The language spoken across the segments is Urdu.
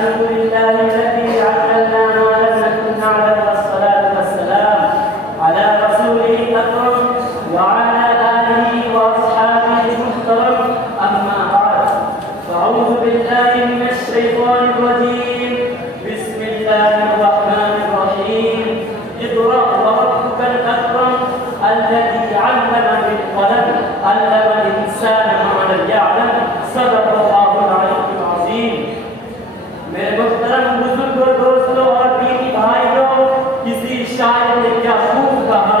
الحمد لله الذي علمنا ما لم نكن نعلم والصلاة والسلام على رسوله الأكرم وعلى آله وأصحابه المحترم أما بعد فأعوذ بالله من الشيطان الرجيم بسم الله الرحمن الرحيم اقرأ وربك الأكرم الذي علم بالقلم علم الإنسان ما لم يعلم صدق الله العلي العظيم. میرے محترم بزرگوں دوستوں اور دینی بھائیوں، کسی شاعر نے کیا خوب کہا،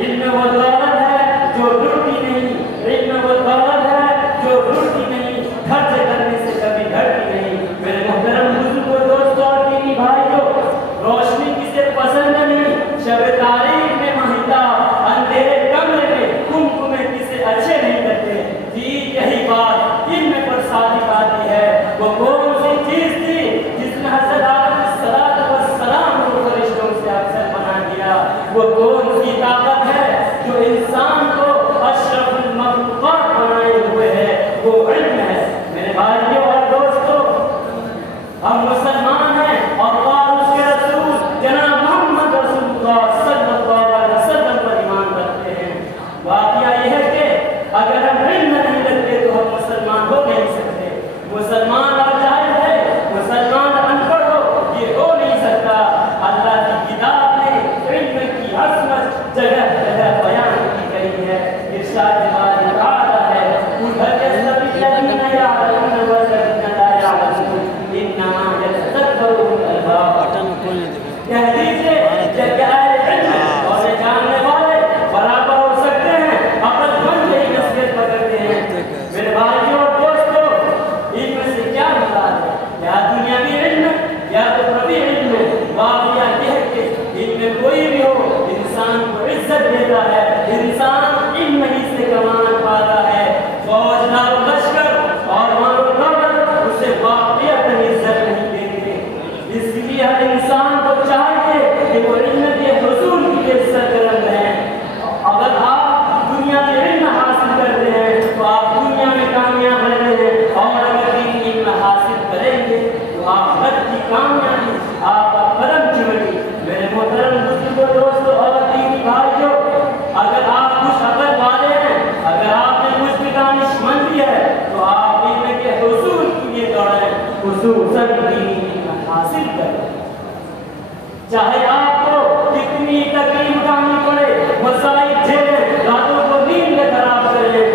علم وہ دولت ہے جو لٹتی نہیں، علم وہ دولت ہے جو لٹتی نہیں، خرچ کرنے سے کبھی گھٹتی نہیں. میرے محترم بزرگوں دوستوں اور دینی بھائیوں، روشنی کسے پسند نہیں، شب تاریک میں ماہتاب، اندھیرے کمرے میں کمکمے کسے اچھے نہیں لگتے. جی یہی بات علم پر صادق آتی ہے. وہ کون سی چیز تھی جس نے حضرت آدم علیہ السلام کو فرشتوں سے افضل بنا دیا؟ وہ کون سی طاقت ہے جو انسان کو اشرف المخلوقات بنائے ہوئے ہے؟ وہ علم ہے. میرے بھائیوں اور دوستوں، ہم مسلمان ہیں اور اس کے رسول جناب محمد رسول اللہ صلی اللہ علیہ وسلم پر ایمان رکھتے ہیں. واقعہ یہ ہے کہ اگر ہم علم نہیں رکھتے تو ہم مسلمان ہو نہیں سکتے. مسلمان اور جاہل ہے، مسلمان ان پڑھ ہو، یہ ہو نہیں سکتا. اللہ کی کتاب میں علم کی عظمت جگہ جگہ بیان کی گئی ہے. ارشاد باری تعالی ہے، قل هل يستوي الذين يعلمون والذين لا يعلمون انما يتذكر اولو الالباب. کہہ دیجیے کہ اہل علم اور جاننے والے برابر ہو سکتے ہیں، عقل مند یہی نصیحت پکڑتے ہیں. میرے بھائیوں اور دوستوں، علم سے کیا مراد ہے؟ یا دنیاوی علم یا اخروی علم. واقعہ یہ ہے کہ علم کوئی بھی ہو انسان کو عزت دیتا ہے. انسان علم ہی سے کمان پاتا ہے. فوج نار و لشکر اور مال و دولت اسے واقعیت عزت نہیں دیتے. اس لیے ہر انسان کو چاہیے کہ وہ علم کے حصول کے لیے سرگرم رہیں. اگر آپ دنیا میں علم حاصل کرتے ہیں تو آپ دنیا میں کامیاب رہتے ہیں، اور اگر دینی علم حاصل کریں گے تو آخرت کی کامیابی آپ کا قدم چومے. میرے محترم بزرگوں دوستوں اور دینی بھائیوں، اگر آپ کچھ عقل والے ہیں، اگر آپ نے کچھ بھی دانشمندی ہے تو آپ علم کے حصول کے لیے دوڑیں، خصوصاً دینی علم حاصل کریں. چاہے آپ کو کتنی تکلیف اٹھانی پڑے، مسائل جھیلیں، راتوں کو نیند خراب کریں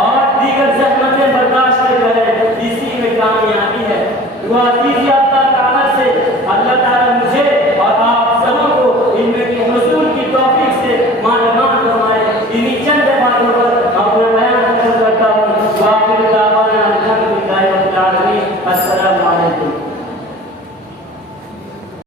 اور دیگر زحمتیں برداشت کریں، اسی میں کامیابی ہے. دعا کیجیے اللہ تعالیٰ سے، اللہ تعالیٰ مجھے